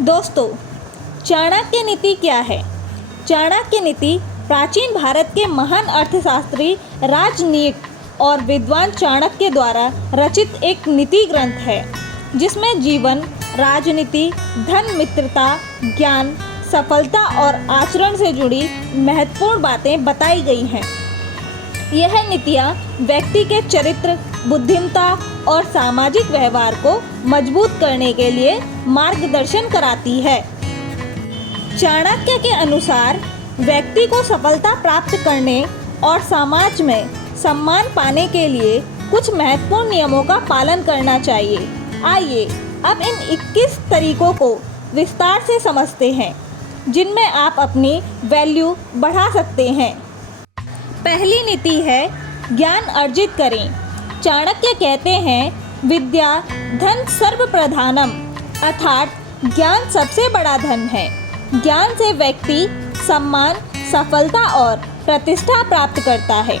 दोस्तों, चाणक्य नीति क्या है? चाणक्य नीति प्राचीन भारत के महान अर्थशास्त्री, राजनीतिज्ञ और विद्वान चाणक्य द्वारा रचित एक नीति ग्रंथ है, जिसमें जीवन, राजनीति, धन, मित्रता, ज्ञान, सफलता और आचरण से जुड़ी महत्वपूर्ण बातें बताई गई हैं। यह नीतियाँ व्यक्ति के चरित्र, बुद्धिमत्ता और सामाजिक व्यवहार को मजबूत करने के लिए मार्गदर्शन कराती है। चाणक्य के अनुसार व्यक्ति को सफलता प्राप्त करने और समाज में सम्मान पाने के लिए कुछ महत्वपूर्ण नियमों का पालन करना चाहिए। आइए अब इन 21 तरीकों को विस्तार से समझते हैं, जिनमें आप अपनी वैल्यू बढ़ा सकते हैं। पहली नीति है ज्ञान अर्जित करें। चाणक्य कहते हैं, विद्या धन सर्वप्रधानम, अर्थात ज्ञान सबसे बड़ा धन है। ज्ञान से व्यक्ति सम्मान, सफलता और प्रतिष्ठा प्राप्त करता है।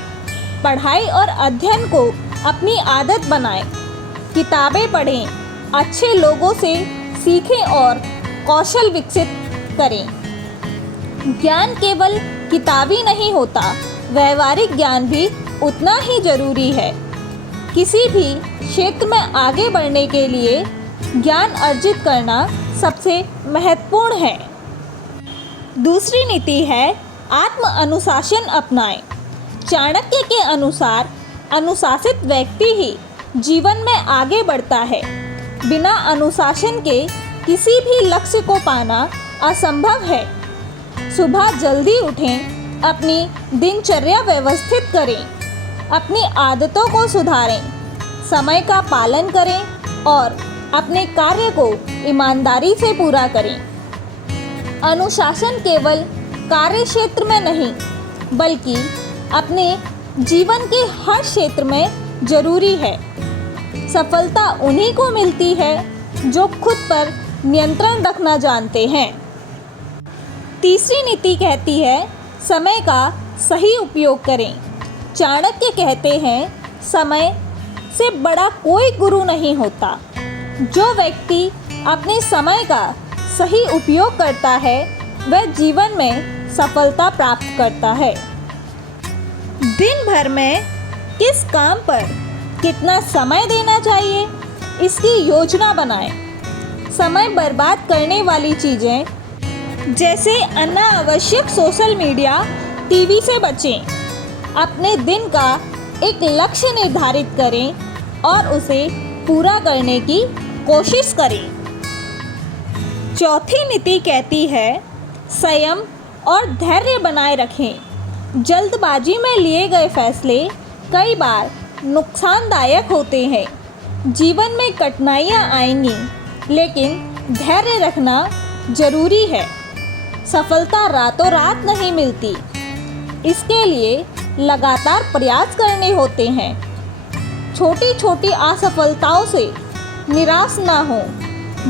पढ़ाई और अध्ययन को अपनी आदत बनाएं। किताबें पढ़ें, अच्छे लोगों से सीखें और कौशल विकसित करें। ज्ञान केवल किताबी नहीं होता, व्यावहारिक ज्ञान भी उतना ही जरूरी है। किसी भी क्षेत्र में आगे बढ़ने के लिए ज्ञान अर्जित करना सबसे महत्वपूर्ण है। दूसरी नीति है आत्म अनुशासन अपनाएं। चाणक्य के अनुसार अनुशासित व्यक्ति ही जीवन में आगे बढ़ता है। बिना अनुशासन के किसी भी लक्ष्य को पाना असंभव है। सुबह जल्दी उठें, अपनी दिनचर्या व्यवस्थित करें, अपनी आदतों को सुधारें, समय का पालन करें और अपने कार्य को ईमानदारी से पूरा करें। अनुशासन केवल कार्य क्षेत्र में नहीं, बल्कि अपने जीवन के हर क्षेत्र में जरूरी है। सफलता उन्हीं को मिलती है जो खुद पर नियंत्रण रखना जानते हैं। तीसरी नीति कहती है, समय का सही उपयोग करें। चाणक्य कहते हैं, समय से बड़ा कोई गुरु नहीं होता। जो व्यक्ति अपने समय का सही उपयोग करता है, वह जीवन में सफलता प्राप्त करता है। दिन भर में किस काम पर कितना समय देना चाहिए, इसकी योजना बनाएं। समय बर्बाद करने वाली चीज़ें जैसे अनावश्यक सोशल मीडिया, टीवी से बचें। अपने दिन का एक लक्ष्य निर्धारित करें और उसे पूरा करने की कोशिश करें। चौथी नीति कहती है, संयम और धैर्य बनाए रखें। जल्दबाजी में लिए गए फैसले कई बार नुकसानदायक होते हैं। जीवन में कठिनाइयाँ आएंगी, लेकिन धैर्य रखना जरूरी है। सफलता रातों रात नहीं मिलती, इसके लिए लगातार प्रयास करने होते हैं। छोटी छोटी असफलताओं से निराश ना हो,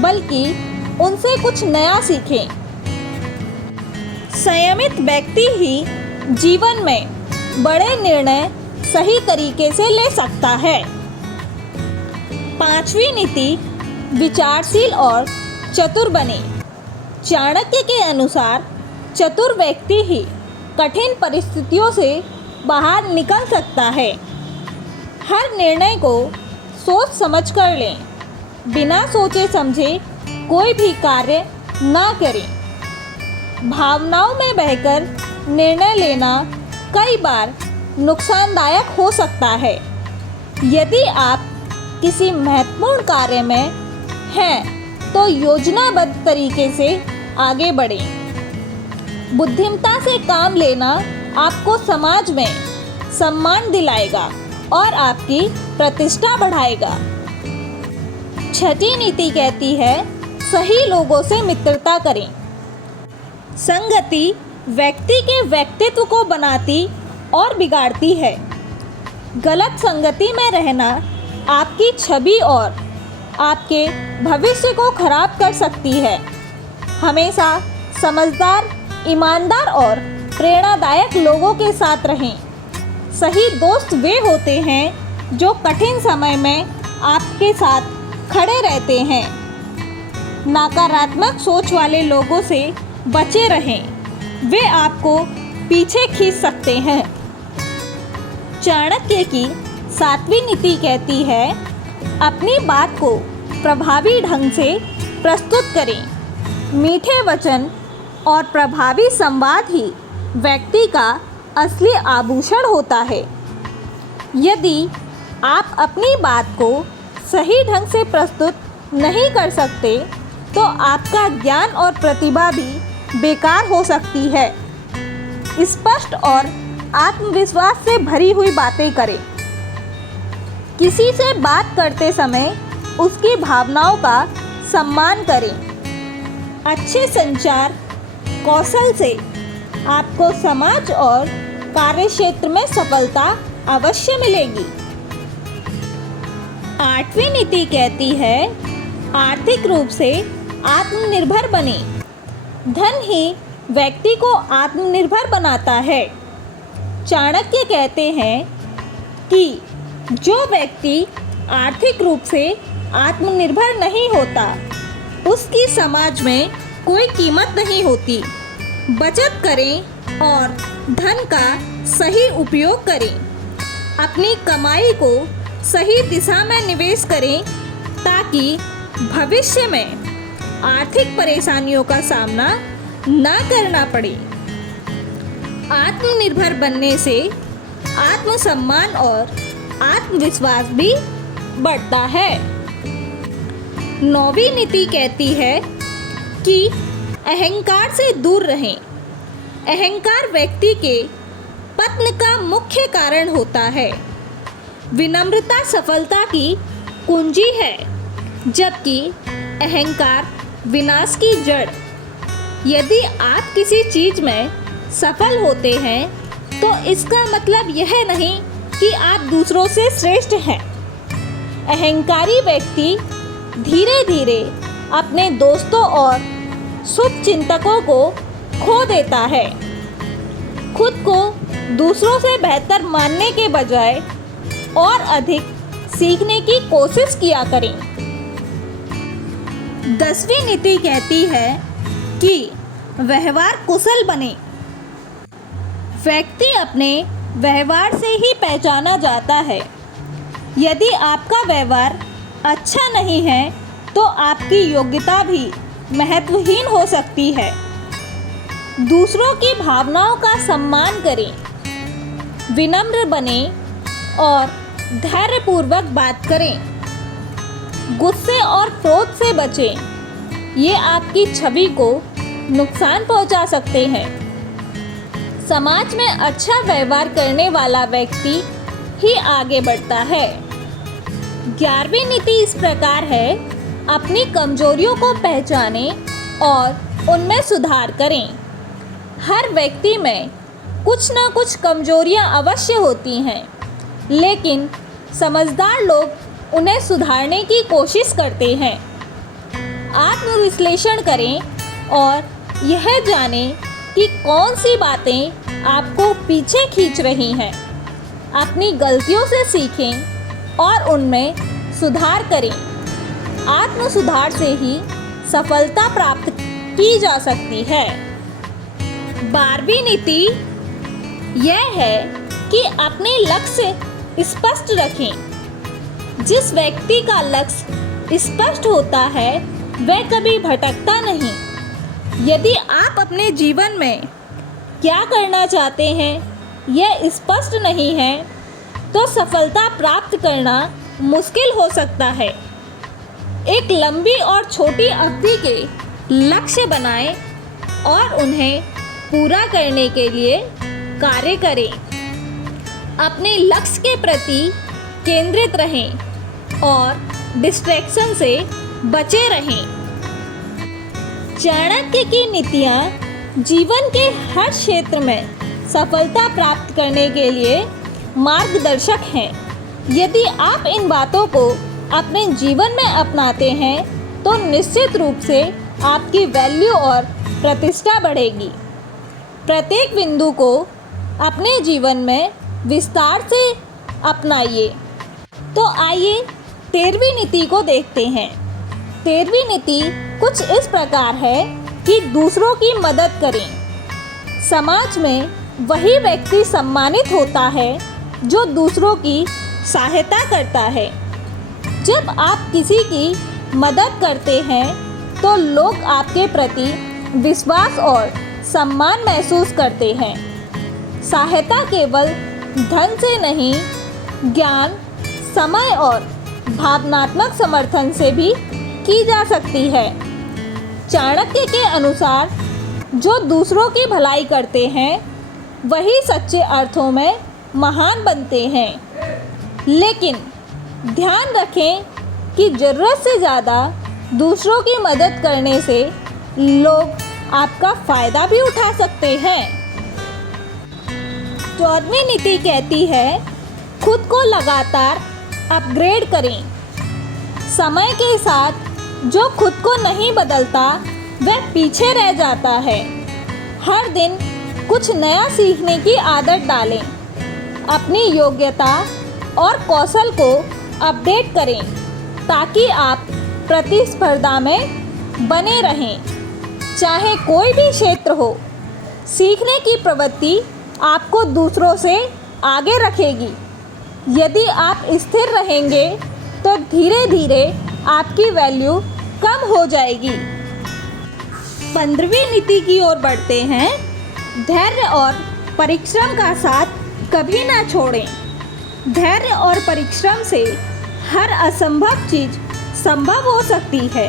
बल्कि उनसे कुछ नया सीखें। संयमित व्यक्ति ही जीवन में बड़े निर्णय सही तरीके से ले सकता है। पांचवी नीति, विचारशील और चतुर बने। चाणक्य के अनुसार चतुर व्यक्ति ही कठिन परिस्थितियों से बाहर निकल सकता है। हर निर्णय को सोच समझ कर लें। बिना सोचे समझे कोई भी कार्य ना करें। भावनाओं में बहकर निर्णय लेना कई बार नुकसानदायक हो सकता है। यदि आप किसी महत्वपूर्ण कार्य में हैं, तो योजनाबद्ध तरीके से आगे बढ़ें। बुद्धिमत्ता से काम लेना आपको समाज में सम्मान दिलाएगा और आपकी प्रतिष्ठा बढ़ाएगा। छठी नीति कहती है, सही लोगों से मित्रता करें। संगति व्यक्ति के व्यक्तित्व को बनाती और बिगाड़ती है। गलत संगति में रहना आपकी छवि और आपके भविष्य को खराब कर सकती है। हमेशा समझदार, ईमानदार और प्रेरणादायक लोगों के साथ रहें। सही दोस्त वे होते हैं जो कठिन समय में आपके साथ खड़े रहते हैं। नकारात्मक सोच वाले लोगों से बचे रहें, वे आपको पीछे खींच सकते हैं। चाणक्य की 7वीं नीति कहती है, अपनी बात को प्रभावी ढंग से प्रस्तुत करें। मीठे वचन और प्रभावी संवाद ही व्यक्ति का असली आभूषण होता है। यदि आप अपनी बात को सही ढंग से प्रस्तुत नहीं कर सकते तो आपका ज्ञान और प्रतिभा भी बेकार हो सकती है। स्पष्ट और आत्मविश्वास से भरी हुई बातें करें। किसी से बात करते समय उसकी भावनाओं का सम्मान करें। अच्छे संचार कौशल से आपको समाज और कार्यक्षेत्र में सफलता अवश्य मिलेगी। 8वीं नीति कहती है, आर्थिक रूप से आत्मनिर्भर बने। धन ही व्यक्ति को आत्मनिर्भर बनाता है। चाणक्य कहते हैं कि जो व्यक्ति आर्थिक रूप से आत्मनिर्भर नहीं होता, उसकी समाज में कोई कीमत नहीं होती। बचत करें और धन का सही उपयोग करें। अपनी कमाई को सही दिशा में निवेश करें ताकि भविष्य में आर्थिक परेशानियों का सामना न करना पड़े। आत्मनिर्भर बनने से आत्मसम्मान और आत्मविश्वास भी बढ़ता है। 9वीं नीति कहती है कि अहंकार से दूर रहें। अहंकार व्यक्ति के पतन का मुख्य कारण होता है। विनम्रता सफलता की कुंजी है, जबकि अहंकार विनाश की जड़। यदि आप किसी चीज में सफल होते हैं तो इसका मतलब यह नहीं कि आप दूसरों से श्रेष्ठ हैं। अहंकारी व्यक्ति धीरे धीरे अपने दोस्तों और शुभचिंतकों को खो देता है। खुद को दूसरों से बेहतर मानने के बजाय और अधिक सीखने की कोशिश किया करें। 10वीं नीति कहती है कि व्यवहार कुशल बने। व्यक्ति अपने व्यवहार से ही पहचाना जाता है। यदि आपका व्यवहार अच्छा नहीं है तो आपकी योग्यता भी महत्वहीन हो सकती है। दूसरों की भावनाओं का सम्मान करें, विनम्र बने और धैर्यपूर्वक बात करें। गुस्से और क्रोध से बचें, ये आपकी छवि को नुकसान पहुंचा सकते हैं। समाज में अच्छा व्यवहार करने वाला व्यक्ति ही आगे बढ़ता है। 11वीं नीति इस प्रकार है, अपनी कमजोरियों को पहचानें और उनमें सुधार करें। हर व्यक्ति में कुछ न कुछ कमजोरियां अवश्य होती हैं, लेकिन समझदार लोग उन्हें सुधारने की कोशिश करते हैं। आत्मविश्लेषण करें और यह जानें कि कौन सी बातें आपको पीछे खींच रही हैं। अपनी गलतियों से सीखें और उनमें सुधार करें। आत्म सुधार से ही सफलता प्राप्त की जा सकती है। 12वीं नीति यह है कि अपने लक्ष्य स्पष्ट रखें। जिस व्यक्ति का लक्ष्य स्पष्ट होता है वह कभी भटकता नहीं। यदि आप अपने जीवन में क्या करना चाहते हैं यह स्पष्ट नहीं है तो सफलता प्राप्त करना मुश्किल हो सकता है। एक लंबी और छोटी अवधि के लक्ष्य बनाएं और उन्हें पूरा करने के लिए कार्य करें। अपने लक्ष्य के प्रति केंद्रित रहें और डिस्ट्रैक्शन से बचे रहें। चाणक्य की नीतियाँ जीवन के हर क्षेत्र में सफलता प्राप्त करने के लिए मार्गदर्शक हैं। यदि आप इन बातों को अपने जीवन में अपनाते हैं तो निश्चित रूप से आपकी वैल्यू और प्रतिष्ठा बढ़ेगी। प्रत्येक बिंदु को अपने जीवन में विस्तार से अपनाइए। तो आइए 13वीं नीति को देखते हैं। 13वीं नीति कुछ इस प्रकार है कि दूसरों की मदद करें। समाज में वही व्यक्ति सम्मानित होता है जो दूसरों की सहायता करता है। जब आप किसी की मदद करते हैं तो लोग आपके प्रति विश्वास और सम्मान महसूस करते हैं। सहायता केवल धन से नहीं, ज्ञान, समय और भावनात्मक समर्थन से भी की जा सकती है। चाणक्य के अनुसार जो दूसरों की भलाई करते हैं वही सच्चे अर्थों में महान बनते हैं। लेकिन ध्यान रखें कि ज़रूरत से ज़्यादा दूसरों की मदद करने से लोग आपका फ़ायदा भी उठा सकते हैं। 14वीं नीति कहती है खुद को लगातार अपग्रेड करें। समय के साथ जो खुद को नहीं बदलता वह पीछे रह जाता है। हर दिन कुछ नया सीखने की आदत डालें। अपनी योग्यता और कौशल को अपडेट करें ताकि आप प्रतिस्पर्धा में बने रहें। चाहे कोई भी क्षेत्र हो, सीखने की प्रवृत्ति आपको दूसरों से आगे रखेगी। यदि आप स्थिर रहेंगे तो धीरे धीरे आपकी वैल्यू कम हो जाएगी। 15वीं नीति की ओर बढ़ते हैं। धैर्य और परिश्रम का साथ कभी ना छोड़ें। धैर्य और परिश्रम से हर असंभव चीज़ संभव हो सकती है।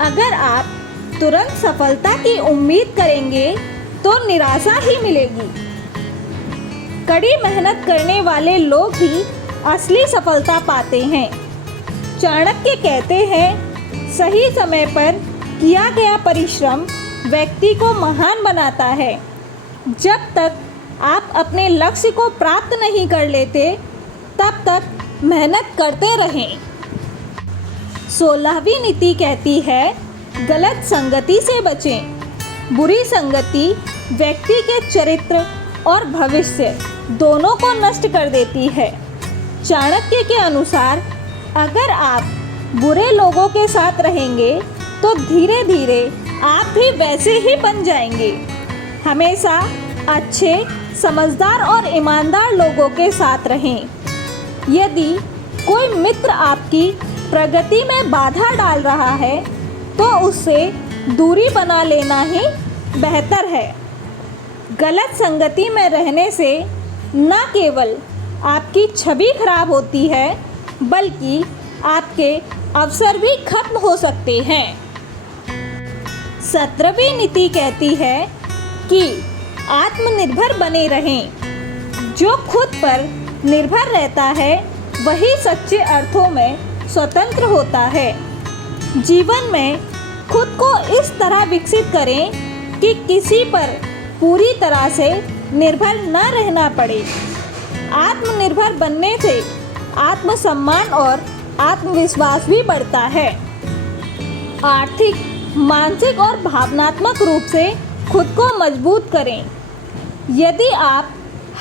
अगर आप तुरंत सफलता की उम्मीद करेंगे तो निराशा ही मिलेगी। कड़ी मेहनत करने वाले लोग ही असली सफलता पाते हैं। चाणक्य कहते हैं सही समय पर किया गया परिश्रम व्यक्ति को महान बनाता है। जब तक आप अपने लक्ष्य को प्राप्त नहीं कर लेते तब तक मेहनत करते रहें। 16वीं नीति कहती है गलत संगति से बचें। बुरी संगति व्यक्ति के चरित्र और भविष्य दोनों को नष्ट कर देती है। चाणक्य के अनुसार अगर आप बुरे लोगों के साथ रहेंगे तो धीरे धीरे आप भी वैसे ही बन जाएंगे। हमेशा अच्छे, समझदार और ईमानदार लोगों के साथ रहें। यदि कोई मित्र आपकी प्रगति में बाधा डाल रहा है तो उससे दूरी बना लेना ही बेहतर है। गलत संगति में रहने से न केवल आपकी छवि खराब होती है बल्कि आपके अवसर भी खत्म हो सकते हैं। 17वीं नीति कहती है कि आत्मनिर्भर बने रहें। जो खुद पर निर्भर रहता है वही सच्चे अर्थों में स्वतंत्र होता है। जीवन में खुद को इस तरह विकसित करें कि किसी पर पूरी तरह से निर्भर न रहना पड़े। आत्मनिर्भर बनने से आत्मसम्मान और आत्मविश्वास भी बढ़ता है। आर्थिक, मानसिक और भावनात्मक रूप से खुद को मजबूत करें। यदि आप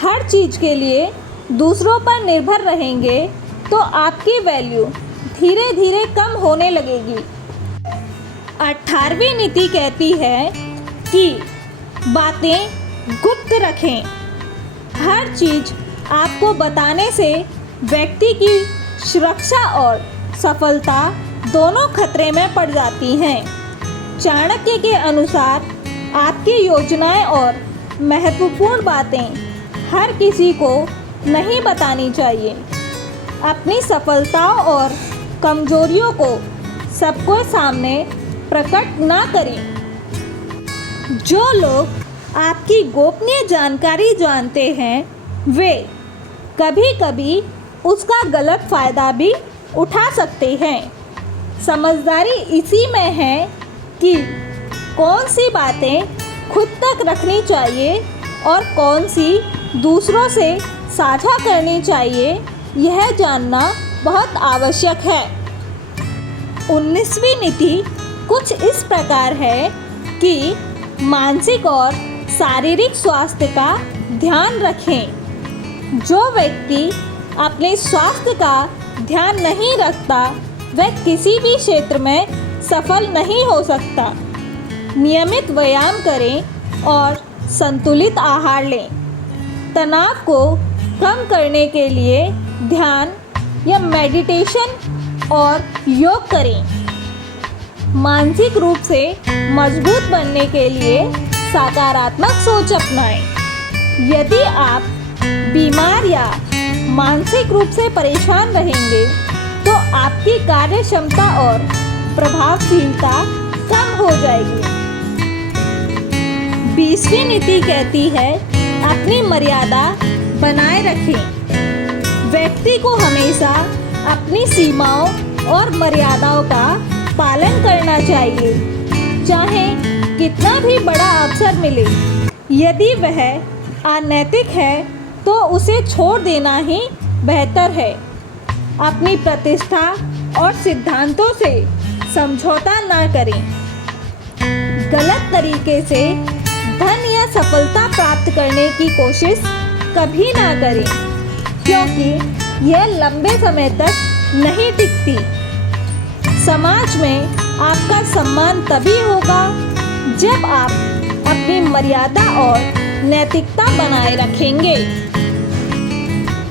हर चीज़ के लिए दूसरों पर निर्भर रहेंगे तो आपकी वैल्यू धीरे धीरे कम होने लगेगी। 18वीं नीति कहती है कि बातें गुप्त रखें। हर चीज़ आपको बताने से व्यक्ति की सुरक्षा और सफलता दोनों खतरे में पड़ जाती हैं। चाणक्य के अनुसार आपकी योजनाएं और महत्वपूर्ण बातें हर किसी को नहीं बतानी चाहिए। अपनी सफलताओं और कमजोरियों को सबके सामने प्रकट ना करें। जो लोग आपकी गोपनीय जानकारी जानते हैं वे कभी कभी उसका गलत फ़ायदा भी उठा सकते हैं। समझदारी इसी में है कि कौन सी बातें खुद तक रखनी चाहिए और कौन सी दूसरों से साझा करनी चाहिए, यह जानना बहुत आवश्यक है। 19वीं नीति कुछ इस प्रकार है कि मानसिक और शारीरिक स्वास्थ्य का ध्यान रखें। जो व्यक्ति अपने स्वास्थ्य का ध्यान नहीं रखता वह किसी भी क्षेत्र में सफल नहीं हो सकता। नियमित व्यायाम करें और संतुलित आहार लें। तनाव को कम करने के लिए ध्यान या मेडिटेशन और योग करें। मानसिक रूप से मजबूत बनने के लिए सकारात्मक सोच अपनाएं। यदि आप बीमार या मानसिक रूप से परेशान रहेंगे तो आपकी कार्य क्षमता और प्रभावशीलता कम हो जाएगी। 20वीं नीति कहती है, अपनी मर्यादा बनाए रखें। व्यक्ति को हमेशा अपनी सीमाओं और मर्यादाओं का पालन करना चाहिए, चाहे कितना भी बड़ा अवसर मिले। यदि वह अनैतिक है तो उसे छोड़ देना ही बेहतर है। अपनी प्रतिष्ठा और सिद्धांतों से समझौता ना करें। गलत तरीके से धन या सफलता प्राप्त करने की कोशिश कभी ना करें, क्योंकि यह लंबे समय तक नहीं टिकती। समाज में आपका सम्मान तभी होगा जब आप अपनी मर्यादा और नैतिकता बनाए रखेंगे।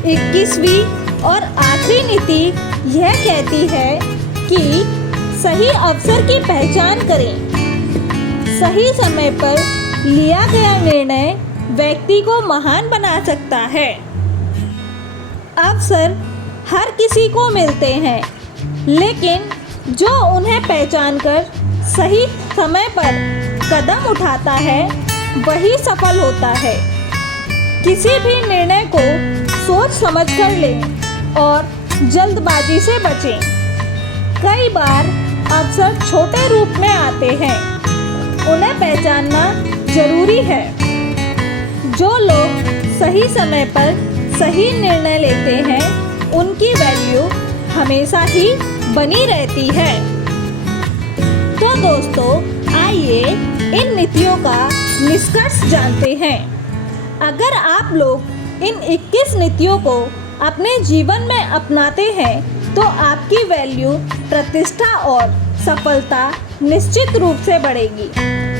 21वीं और आखिरी नीति यह कहती है कि सही अवसर की पहचान करें। सही समय पर लिया गया निर्णय व्यक्ति को महान बना सकता है। अवसर हर किसी को मिलते हैं, लेकिन जो उन्हें पहचानकर सही समय पर कदम उठाता है वही सफल होता है। किसी भी निर्णय को सोच समझ कर लें और जल्दबाजी से बचें। कई बार अवसर छोटे रूप में आते हैं, उन्हें पहचानना जरूरी है। जो लोग सही समय पर सही निर्णय लेते हैं उनकी वैल्यू हमेशा ही बनी रहती है। तो दोस्तों, आइए इन नीतियों का निष्कर्ष जानते हैं। अगर आप लोग इन 21 नीतियों को अपने जीवन में अपनाते हैं तो आपकी वैल्यू, प्रतिष्ठा और सफलता निश्चित रूप से बढ़ेगी।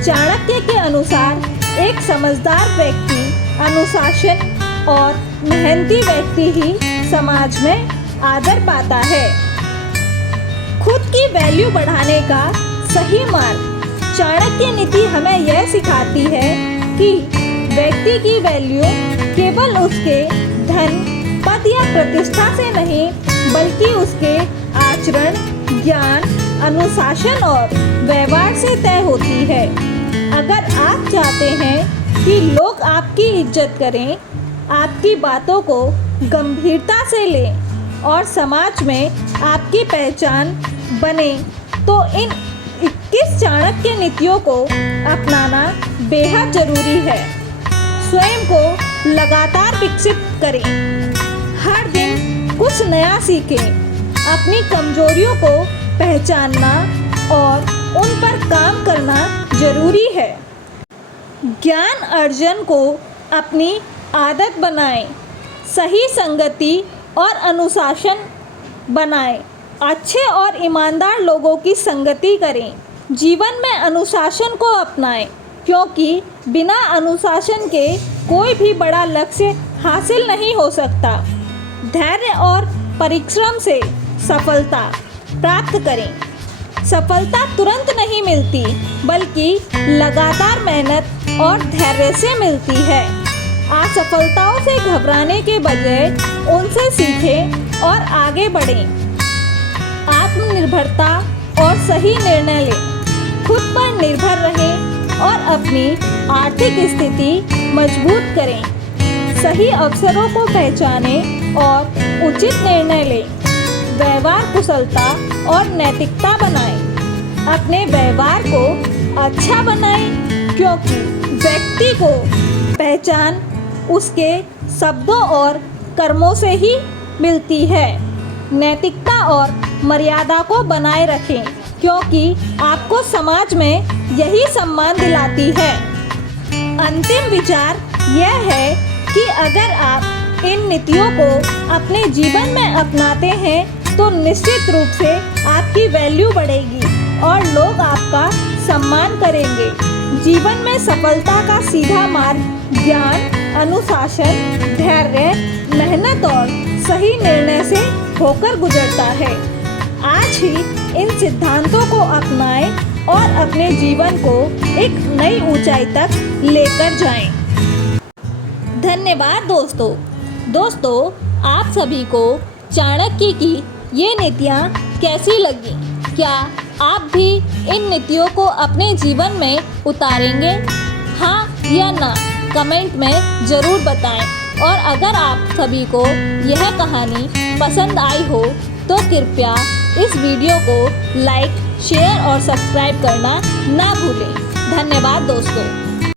चाणक्य के अनुसार एक समझदार व्यक्ति, अनुशासन और मेहनती व्यक्ति ही समाज में आदर पाता है। खुद की वैल्यू बढ़ाने का सही मार्ग। चाणक्य नीति हमें यह सिखाती है कि व्यक्ति की वैल्यू केवल उसके धन, पद या प्रतिष्ठा से नहीं, बल्कि उसके आचरण, ज्ञान, अनुशासन और व्यवहार से तय होती है। अगर आप चाहते हैं कि लोग आपकी इज्जत करें, आपकी बातों को गंभीरता से लें और समाज में आपकी पहचान बने, तो इन 21 चाणक्य नीतियों को अपनाना बेहद जरूरी है। स्वयं को लगातार विकसित करें, हर दिन कुछ नया सीखें, अपनी कमजोरियों को पहचानना और उन पर काम करना जरूरी है। ज्ञान अर्जन को अपनी आदत बनाएं, सही संगति और अनुशासन बनाएं, अच्छे और ईमानदार लोगों की संगति करें। जीवन में अनुशासन को अपनाएं, क्योंकि बिना अनुशासन के कोई भी बड़ा लक्ष्य हासिल नहीं हो सकता। धैर्य और परिश्रम से सफलता प्राप्त करें। सफलता तुरंत नहीं मिलती, बल्कि लगातार मेहनत और धैर्य से मिलती है। असफलताओं से घबराने के बजाय उनसे सीखें और आगे बढ़ें। आत्मनिर्भरता और सही निर्णय लें, खुद पर निर्भर रहें और अपनी आर्थिक स्थिति मजबूत करें। सही अवसरों को पहचानें और उचित निर्णय लें। व्यवहार कुशलता और नैतिकता बनाएं। अपने व्यवहार को अच्छा बनाएं, क्योंकि व्यक्ति को पहचान उसके शब्दों और कर्मों से ही मिलती है। नैतिकता और मर्यादा को बनाए रखें, क्योंकि आपको समाज में यही सम्मान दिलाती है। अंतिम विचार यह है कि अगर आप इन नीतियों को अपने जीवन में अपनाते हैं तो निश्चित रूप से आपकी वैल्यू बढ़ेगी, और लोग आपका सम्मान करेंगे। जीवन में सफलता का सीधा मार्ग ज्ञान, अनुशासन, धैर्य, मेहनत और सही निर्णय से होकर गुजरता है। आज ही इन सिद्धांतों को अपनाएं और अपने जीवन को एक नई ऊंचाई तक लेकर जाएं। धन्यवाद दोस्तों, आप सभी को चाणक्य की ये नीतियाँ कैसी लगी? क्या आप भी इन नीतियों को अपने जीवन में उतारेंगे? हाँ या ना कमेंट में ज़रूर बताएं। और अगर आप सभी को यह कहानी पसंद आई हो तो कृपया इस वीडियो को लाइक, शेयर और सब्सक्राइब करना ना भूलें। धन्यवाद दोस्तों।